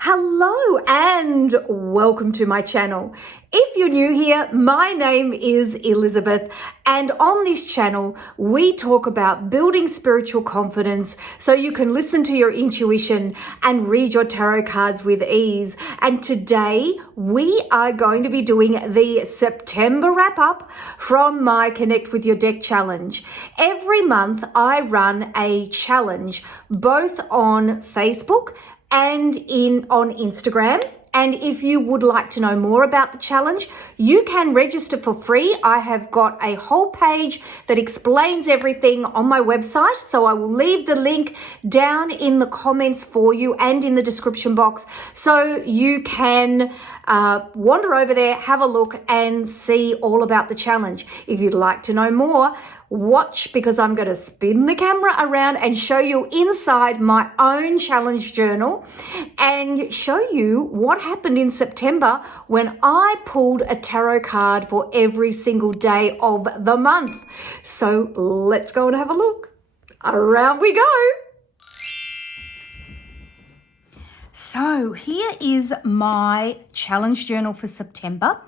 Hello and welcome to my channel. If you're new here, my name is Elizabeth, and on this channel we talk about building spiritual confidence so you can listen to your intuition and read your tarot cards with ease. And today we are going to be doing the September wrap up from my Connect with Your Deck challenge. Every month I run a challenge both on Facebook and on Instagram. And if you would like to know more about the challenge, you can register for free. I have got a whole page that explains everything on my website. So I will leave the link down in the comments for you and in the description box. So you can wander over there, have a look and see all about the challenge. If you'd like to know more, watch, because I'm going to spin the camera around and show you inside my own challenge journal and show you what happened in September when I pulled a tarot card for every single day of the month. So let's go and have a look. Around we go. So here is my challenge journal for September.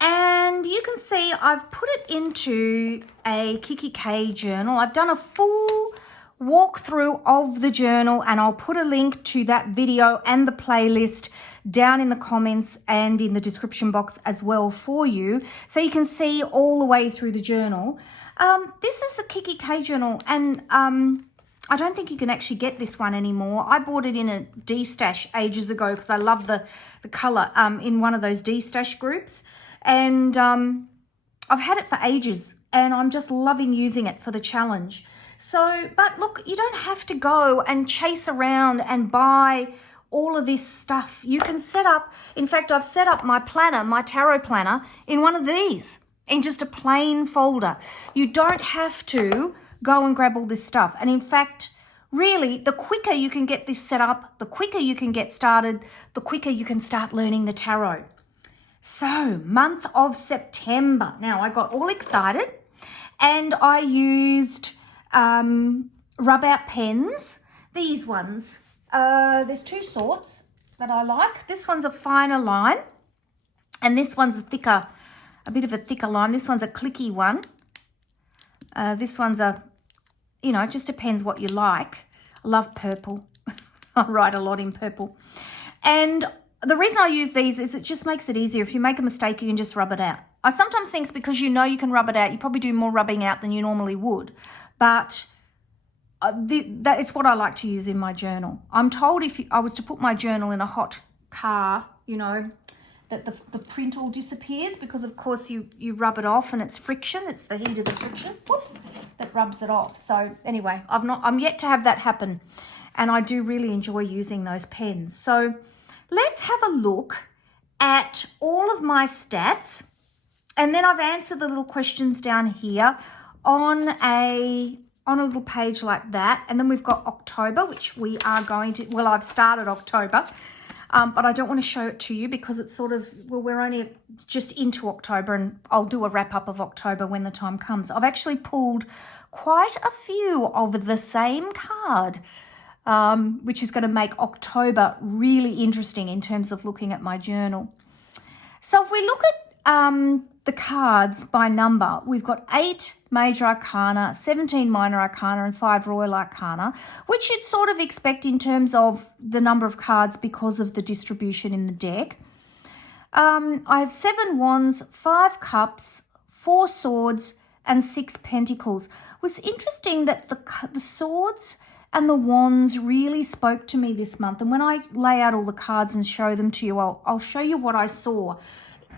And you can see I've put it into a Kiki K journal. I've done a full walkthrough of the journal, and I'll put a link to that video and the playlist down in the comments and in the description box as well for you, so you can see all the way through the journal. This is a Kiki K journal, and I don't think you can actually get this one anymore. I bought it in a D-Stash ages ago because I love the colour in one of those D-Stash groups. And I've had it for ages and I'm just loving using it for the challenge. So, but look, you don't have to go and chase around and buy all of this stuff. You can set up, in fact, I've set up my planner, my tarot planner, in one of these, in just a plain folder. You don't have to go and grab all this stuff. And in fact, really, the quicker you can get this set up, the quicker you can get started, the quicker you can start learning the tarot. So, month of September. Now, I got all excited and I used rub out pens. These ones. There's two sorts that I like. This one's a finer line and this one's a bit of a thicker line. This one's a clicky one. This one's it just depends what you like. I love purple. I write a lot in purple. And the reason I use these is it just makes it easier. If you make a mistake, you can just rub it out. I sometimes think because you know you can rub it out, you probably do more rubbing out than you normally would. But it's what I like to use in my journal. I'm told if I was to put my journal in a hot car, that the print all disappears because, of course, you rub it off and it's friction. It's the heat of the friction, that rubs it off. So anyway, I'm yet to have that happen. And I do really enjoy using those pens. So let's have a look at all of my stats, and then I've answered the little questions down here on a little page like that. And then we've got October, which we are going to, well, I've started October, but I don't want to show it to you because it's sort of, well, we're only just into October, and I'll do a wrap up of October when the time comes. I've actually pulled quite a few of the same card, which is going to make October really interesting in terms of looking at my journal. So if we look at the cards by number, we've got 8 Major Arcana, 17 Minor Arcana and 5 Royal Arcana, which you'd sort of expect in terms of the number of cards because of the distribution in the deck. I had 7 Wands, 5 Cups, 4 Swords and 6 Pentacles. It was interesting that the Swords and the Wands really spoke to me this month. And when I lay out all the cards and show them to you, I'll show you what I saw.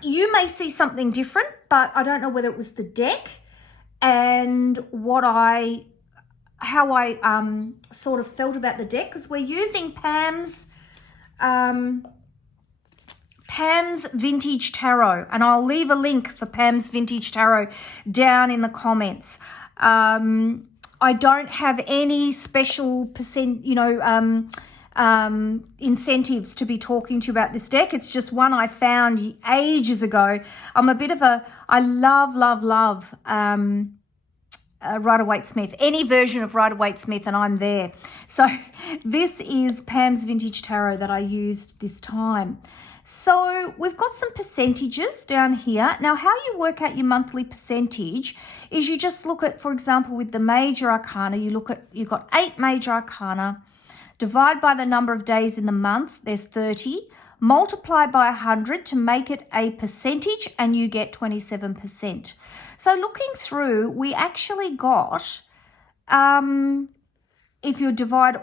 You may see something different, but I don't know whether it was the deck and how I sort of felt about the deck, because we're using Pams Vintage Tarot, and I'll leave a link for Pams Vintage Tarot down in the comments. I don't have any special incentives to be talking to you about this deck. It's just one I found ages ago. I'm a bit of I love Rider-Waite-Smith, any version of Rider-Waite-Smith, and I'm there. So this is Pam's Vintage Tarot that I used this time. So we've got some percentages down here. Now, how you work out your monthly percentage is you just look at, for example, with the major arcana, you've got 8 major arcana, divide by the number of days in the month, there's 30, multiply by 100 to make it a percentage, and you get 27%. So looking through, we actually got, if you divide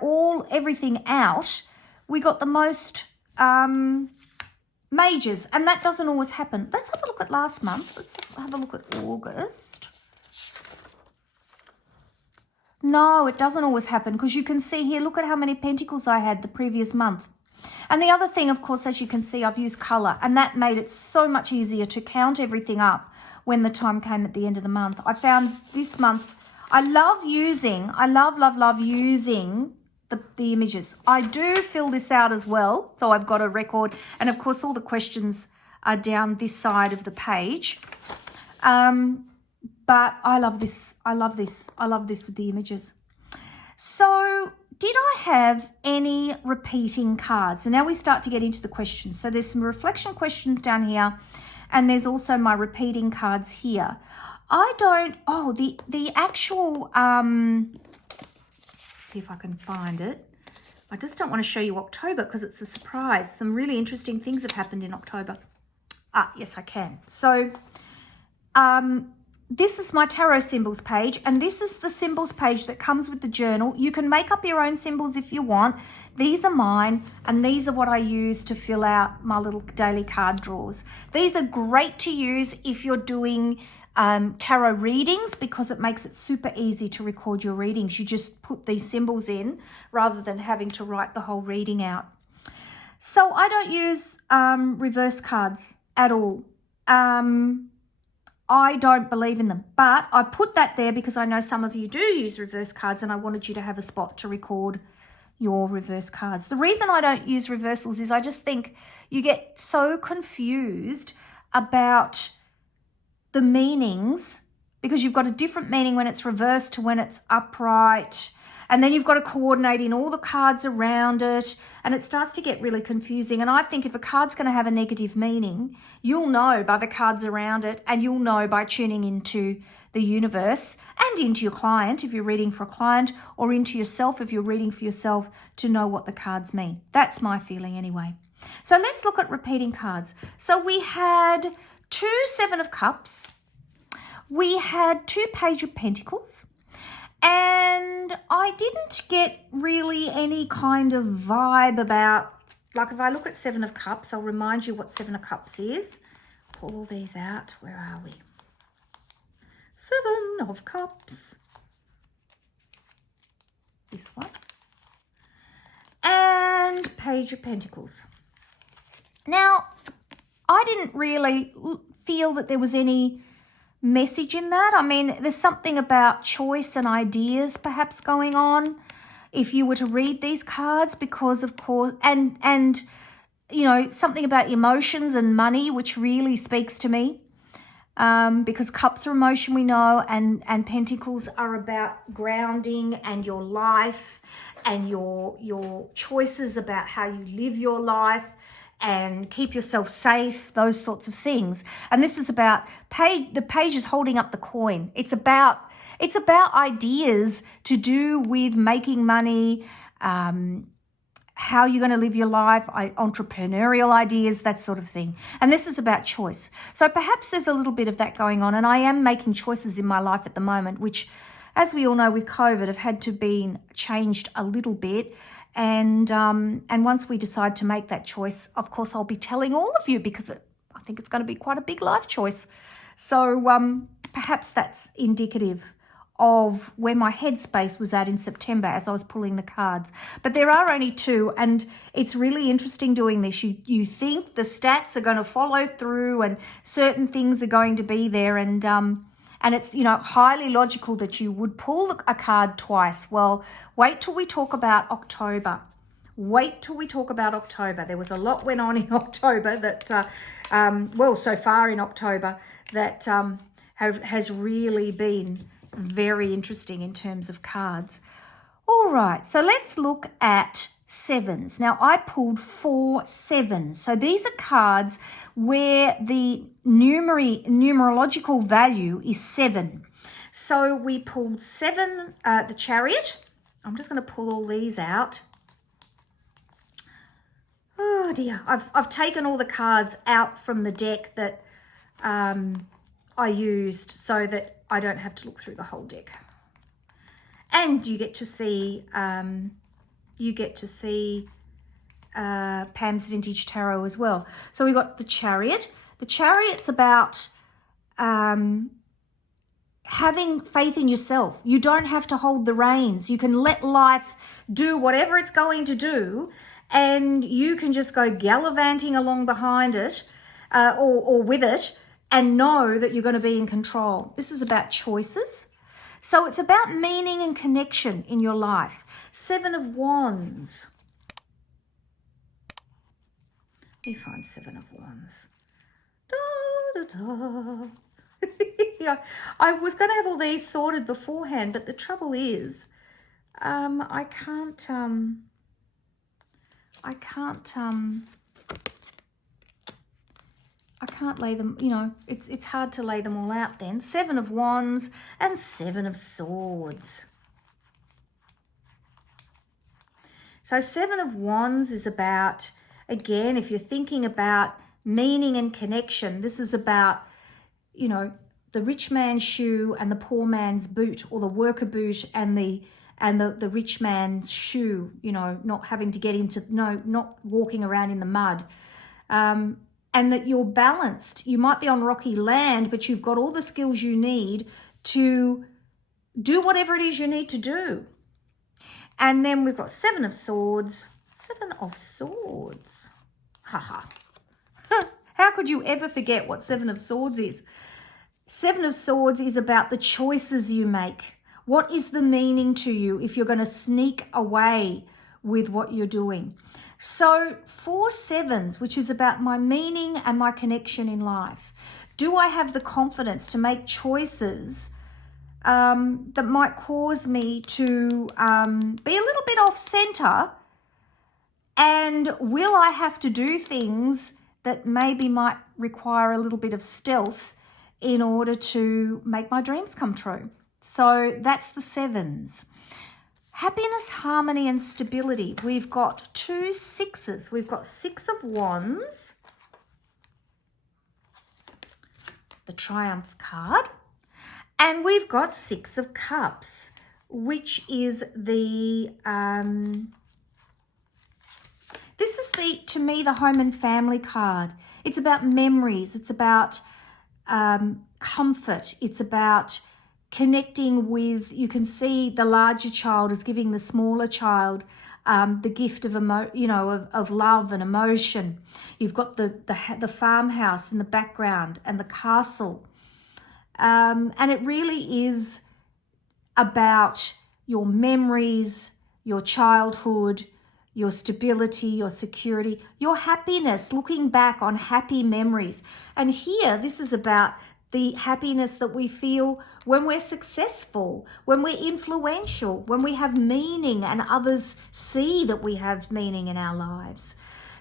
everything out, we got the most majors, and that doesn't always happen. Let's have a look at last month. Let's have a look at August. No, it doesn't always happen, because you can see here, look at how many pentacles I had the previous month. And the other thing, of course, as you can see, I've used colour, and that made it so much easier to count everything up when the time came at the end of the month. I found this month, I love using the images. I do fill this out as well, so I've got a record, and of course all the questions are down this side of the page. But I love this. I love this with the images. So did I have any repeating cards? And now we start to get into the questions. So there's some reflection questions down here, and there's also my repeating cards here. I don't, the actual, see if I can find it. I just don't want to show you October because it's a surprise. Some really interesting things have happened in October. Yes, I can. So, this is my tarot symbols page, and this is the symbols page that comes with the journal. You can make up your own symbols if you want. These are mine, and these are what I use to fill out my little daily card drawers. These are great to use if you're doing tarot readings, because it makes it super easy to record your readings. You just put these symbols in rather than having to write the whole reading out. So I don't use reverse cards at all. I don't believe in them, but I put that there because I know some of you do use reverse cards, and I wanted you to have a spot to record your reverse cards. The reason I don't use reversals is I just think you get so confused about the meanings, because you've got a different meaning when it's reversed to when it's upright, and then you've got to coordinate in all the cards around it, and it starts to get really confusing. And I think if a card's going to have a negative meaning, you'll know by the cards around it, and you'll know by tuning into the universe and into your client if you're reading for a client, or into yourself if you're reading for yourself, to know what the cards mean. That's my feeling anyway. So let's look at repeating cards. So we had 2 7 of Cups, we had 2 Page of Pentacles, and I didn't get really any kind of vibe about, like if I look at 7 of Cups, I'll remind you what 7 of Cups is. Pull all these out. Where are we? 7 of Cups. This one. And Page of Pentacles. Now, I didn't really feel that there was any message in that. I mean, there's something about choice and ideas perhaps going on if you were to read these cards, because of course, and you know, something about emotions and money, which really speaks to me, because cups are emotion, we know, and pentacles are about grounding and your life and your choices about how you live your life and keep yourself safe, those sorts of things. And this is about the page is holding up the coin. It's about ideas to do with making money, how you're going to live your life, entrepreneurial ideas, that sort of thing. And this is about choice. So perhaps there's a little bit of that going on. And I am making choices in my life at the moment, which, as we all know with COVID, have had to be changed a little bit. And once we decide to make that choice, of course, I'll be telling all of you, because I think it's going to be quite a big life choice. So perhaps that's indicative of where my headspace was at in September as I was pulling the cards. But there are only 2, and it's really interesting doing this. You think the stats are going to follow through and certain things are going to be there, and it's, you know, highly logical that you would pull a card twice. Well, wait till we talk about October. Wait till we talk about October. There was a lot went on in October that, so far in October, that has really been very interesting in terms of cards. All right, so let's look at sevens. Now, I pulled 4 sevens. So these are cards where the numerological value is 7. So we pulled 7, the Chariot. I'm just going to pull all these out. Oh dear, I've taken all the cards out from the deck that I used so that I don't have to look through the whole deck. And you get to see Pam's Vintage Tarot as well. So we got the Chariot. The Chariot's about having faith in yourself. You don't have to hold the reins. You can let life do whatever it's going to do, and you can just go gallivanting along behind it or with it and know that you're going to be in control. This is about choices. So it's about meaning and connection in your life. 7 of Wands. Let me find 7 of Wands. Da, da, da. Yeah, I was going to have all these sorted beforehand, but the trouble is, I can't lay them, you know, it's hard to lay them all out then. 7 of Wands and 7 of Swords. So 7 of Wands is about, again, if you're thinking about meaning and connection, this is about, you know, the rich man's shoe and the poor man's boot, or the worker boot and the rich man's shoe, you know, not having to get into, not walking around in the mud. And that you're balanced. You might be on rocky land, but you've got all the skills you need to do whatever it is you need to do. And then we've got 7 of Swords. 7 of Swords. Haha. How could you ever forget what 7 of Swords is? 7 of Swords is about the choices you make. What is the meaning to you if you're going to sneak away with what you're doing? So 4 sevens, which is about my meaning and my connection in life. Do I have the confidence to make choices that might cause me to be a little bit off center? And will I have to do things that maybe might require a little bit of stealth in order to make my dreams come true? So that's the sevens. Happiness, harmony, and stability. We've got 2 sixes. We've got 6 of Wands, the Triumph card, and we've got 6 of Cups, which is the, this is the, to me, the home and family card. It's about memories. It's about comfort. It's about connecting with, you can see the larger child is giving the smaller child the gift of of love and emotion. You've got the farmhouse in the background and the castle, and it really is about your memories, your childhood, your stability, your security, your happiness, looking back on happy memories. And here, this is about the happiness that we feel when we're successful, when we're influential, when we have meaning and others see that we have meaning in our lives.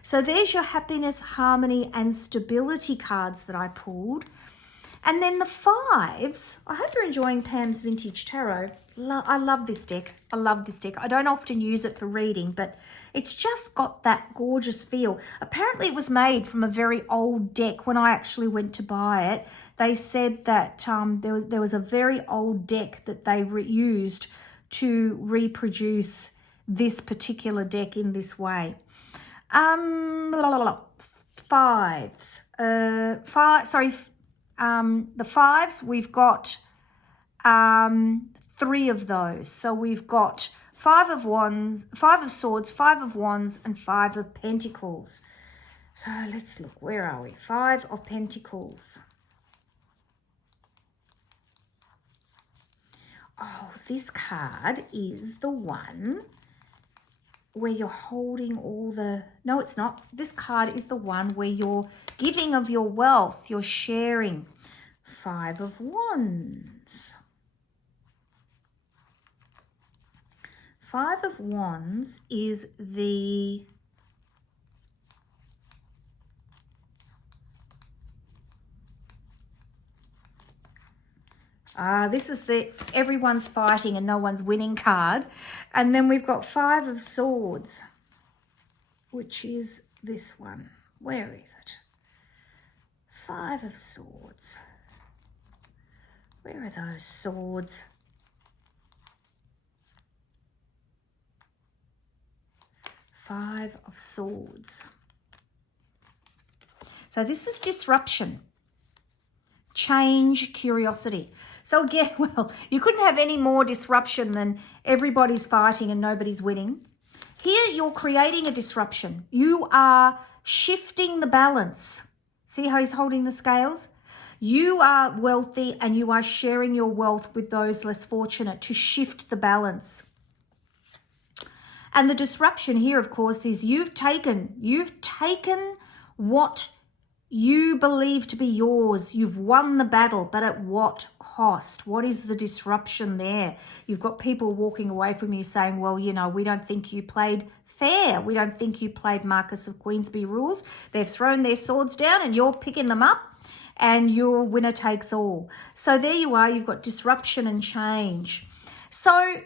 So there's your happiness, harmony, and stability cards that I pulled. And then the 5s, I hope you're enjoying Pam's Vintage Tarot. I love this deck. I love this deck. I don't often use it for reading, but it's just got that gorgeous feel. Apparently it was made from a very old deck. When I actually went to buy it, they said that there was a very old deck that they used to reproduce this particular deck in this way. Fives. The 5s, we've got 3 of those. So we've got 5 of Wands, 5 of Swords, 5 of Wands, and 5 of Pentacles. So let's look. Where are we? 5 of Pentacles. Oh, this card is the one where you're holding all the... No, it's not. This card is the one where you're giving of your wealth, you're sharing. 5 of Wands. Five of Wands is the... this is the everyone's fighting and no one's winning card. And then we've got Five of Swords, which is this one. Where is it? Five of Swords. Where are those swords? Five of Swords. So this is disruption, change, curiosity. So again, well, you couldn't have any more disruption than everybody's fighting and nobody's winning. Here you're creating a disruption. You are shifting the balance. See how he's holding the scales? You are wealthy and you are sharing your wealth with those less fortunate to shift the balance. And the disruption here, of course, is you've taken what you believe to be yours. You've won the battle, but at what cost? What is the disruption there? You've got people walking away from you saying, well, you know, we don't think you played fair. We don't think you played Marquess of Queensberry rules. They've thrown their swords down and you're picking them up and your winner takes all. So there you are. You've got disruption and change. So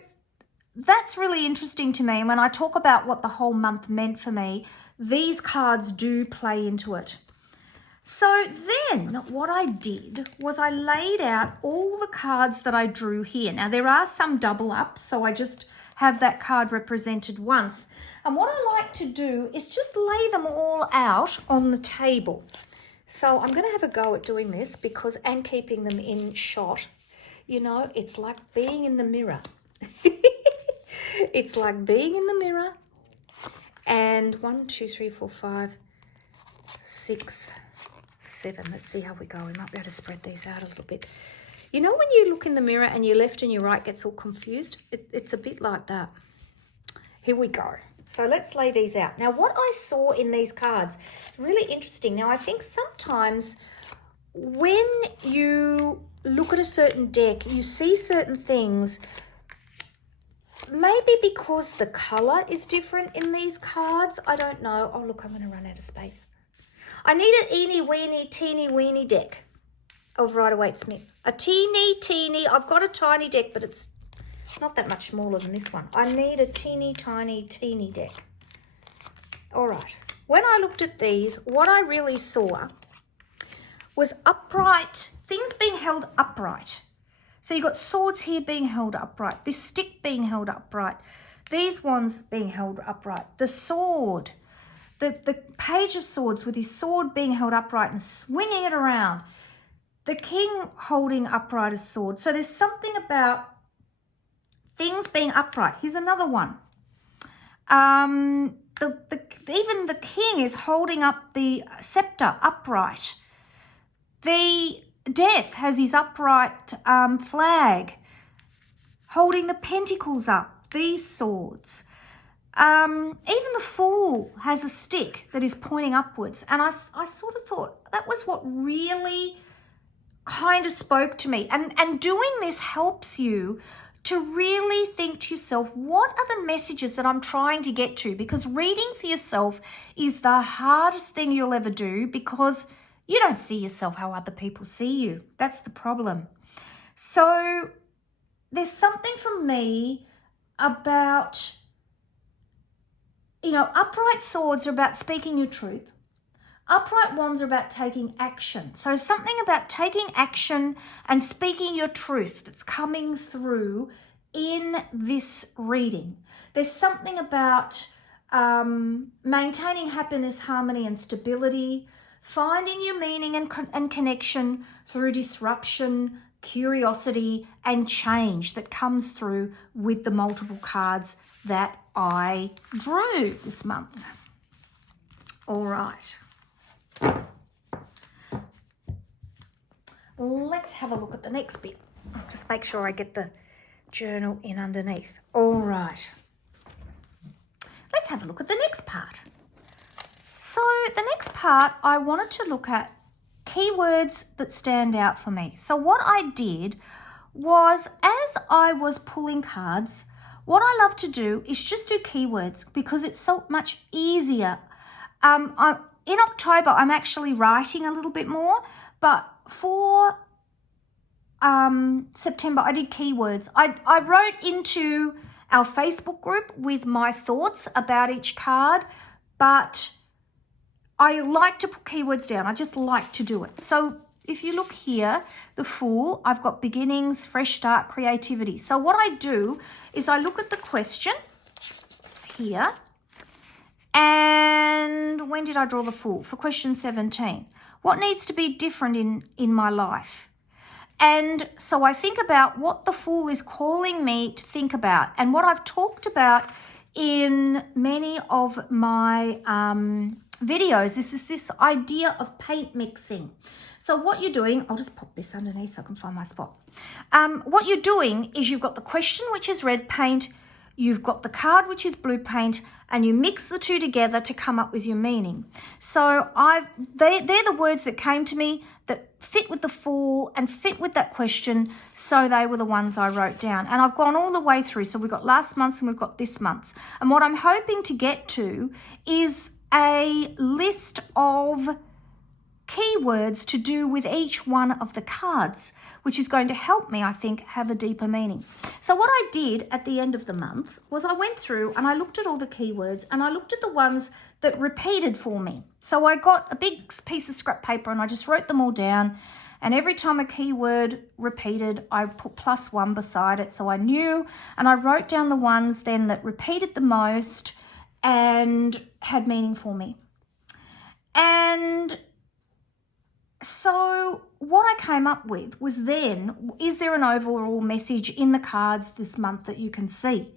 that's really interesting to me. And when I talk about what the whole month meant for me, these cards do play into it. So then what I did was I laid out all the cards that I drew here. Now there are some double ups, so I just have that card represented once. And what I like to do is just lay them all out on the table. So I'm going to have a go at doing this and keeping them in shot. You know, it's like being in the mirror. It's like being in the mirror. And 1, 2, 3, 4, 5, 6, 7. Let's see how we go. We might be able to spread these out a little bit. You know when you look in the mirror and your left and your right gets all confused? It's a bit like that. Here we go. So let's lay these out. Now what I saw in these cards, really interesting. Now I think sometimes when you look at a certain deck, you see certain things, maybe because the colour is different in these cards. I don't know. Oh, look, I'm going to run out of space. I need an teeny weeny deck of Rider-Waite-Smith. A teeny, I've got a tiny deck, but it's not that much smaller than this one. I need a teeny deck. All right. When I looked at these, what I really saw was upright, things being held upright. So you've got swords here being held upright, this stick being held upright, these ones being held upright, the sword, the Page of Swords with his sword being held upright and swinging it around, the king holding upright a sword. So there's something about things being upright. Here's another one. Even the king is holding up the scepter upright. The Death has his upright flag, holding the Pentacles up, these swords. Even the Fool has a stick that is pointing upwards. And I sort of thought that was what really kind of spoke to me. And doing this helps you to really think to yourself, what are the messages that I'm trying to get to? Because reading for yourself is the hardest thing you'll ever do, because you don't see yourself how other people see you. That's the problem. So there's something for me about, you know, upright swords are about speaking your truth. Upright wands are about taking action. So something about taking action and speaking your truth that's coming through in this reading. There's something about maintaining happiness, harmony, and stability, finding your meaning and connection through disruption, curiosity, and change that comes through with the multiple cards that I drew this month. All right. Let's have a look at the next bit. I'll just make sure I get the journal in underneath. All right. Let's have a look at the next part. So the next part, I wanted to look at keywords that stand out for me. So what I did was, as I was pulling cards, what I love to do is just do keywords because it's so much easier. In October, I'm actually writing a little bit more, but for September, I did keywords. I wrote into our Facebook group with my thoughts about each card, but I like to put keywords down. I just like to do it. So if you look here, the Fool, I've got beginnings, fresh start, creativity. So what I do is I look at the question here, and when did I draw the Fool? For question 17. What needs to be different in my life? And so I think about what the Fool is calling me to think about. And what I've talked about in many of my videos is this idea of paint mixing. So what you're doing, I'll just pop this underneath so I can find my spot. What you're doing is you've got the question, which is red paint, you've got the card, which is blue paint, and you mix the two together to come up with your meaning. So they're the words that came to me that fit with the Fool and fit with that question, so they were the ones I wrote down. And I've gone all the way through. So we've got last month's and we've got this month's. And what I'm hoping to get to is a list of keywords to do with each one of the cards, which is going to help me, I think, have a deeper meaning. So what I did at the end of the month was I went through and I looked at all the keywords and I looked at the ones that repeated for me. So I got a big piece of scrap paper and I just wrote them all down. And every time a keyword repeated, I put +1 beside it so I knew. And I wrote down the ones then that repeated the most and had meaning for me. And so what I came up with was then, is there an overall message in the cards this month that you can see?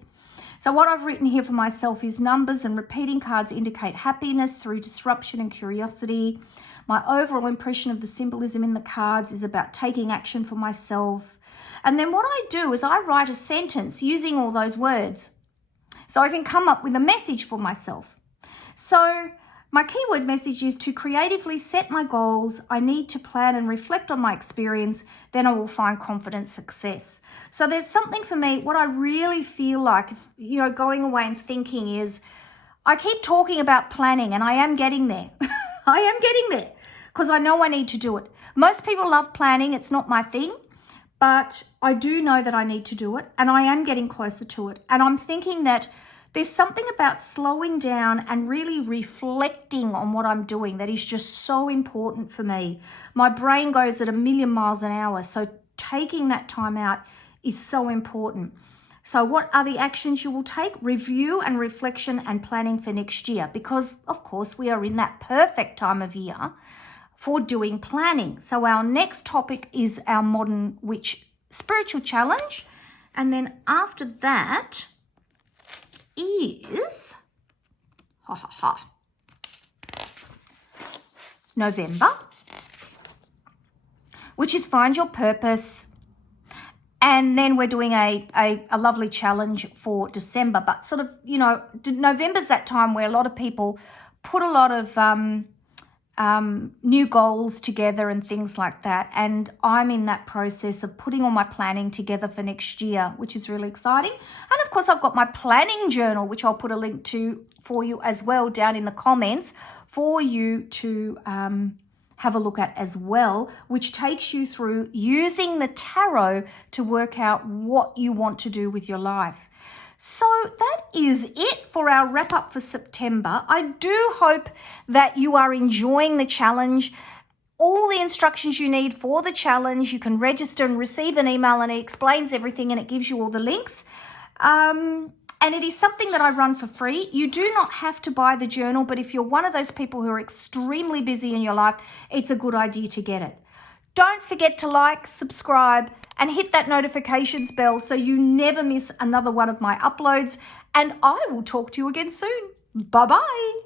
So what I've written here for myself is numbers and repeating cards indicate happiness through disruption and curiosity. My overall impression of the symbolism in the cards is about taking action for myself. And then what I do is I write a sentence using all those words so I can come up with a message for myself. So my keyword message is to creatively set my goals. I need to plan and reflect on my experience. Then I will find confident success. So there's something for me, what I really feel like, going away and thinking is, I keep talking about planning and I am getting there. I am getting there because I know I need to do it. Most people love planning. It's not my thing, but I do know that I need to do it and I am getting closer to it. And I'm thinking that there's something about slowing down and really reflecting on what I'm doing that is just so important for me. My brain goes at 1,000,000 miles an hour, so taking that time out is so important. So what are the actions you will take? Review and reflection and planning for next year, because of course we are in that perfect time of year for doing planning. So our next topic is our Modern Witch Spiritual Challenge. And then after that is November, which is Find Your Purpose. And then we're doing a lovely challenge for December. But sort of, November's that time where a lot of people put a lot of new goals together and things like that. And I'm in that process of putting all my planning together for next year, which is really exciting. And of course, I've got my planning journal, which I'll put a link to for you as well down in the comments for you to have a look at as well, which takes you through using the tarot to work out what you want to do with your life. So that is it for our wrap up for September. I do hope that you are enjoying the challenge. All the instructions you need for the challenge, you can register and receive an email and it explains everything and it gives you all the links. And it is something that I run for free. You do not have to buy the journal, but if you're one of those people who are extremely busy in your life, it's a good idea to get it. Don't forget to like, subscribe, and hit that notifications bell so you never miss another one of my uploads. And I will talk to you again soon. Bye-bye.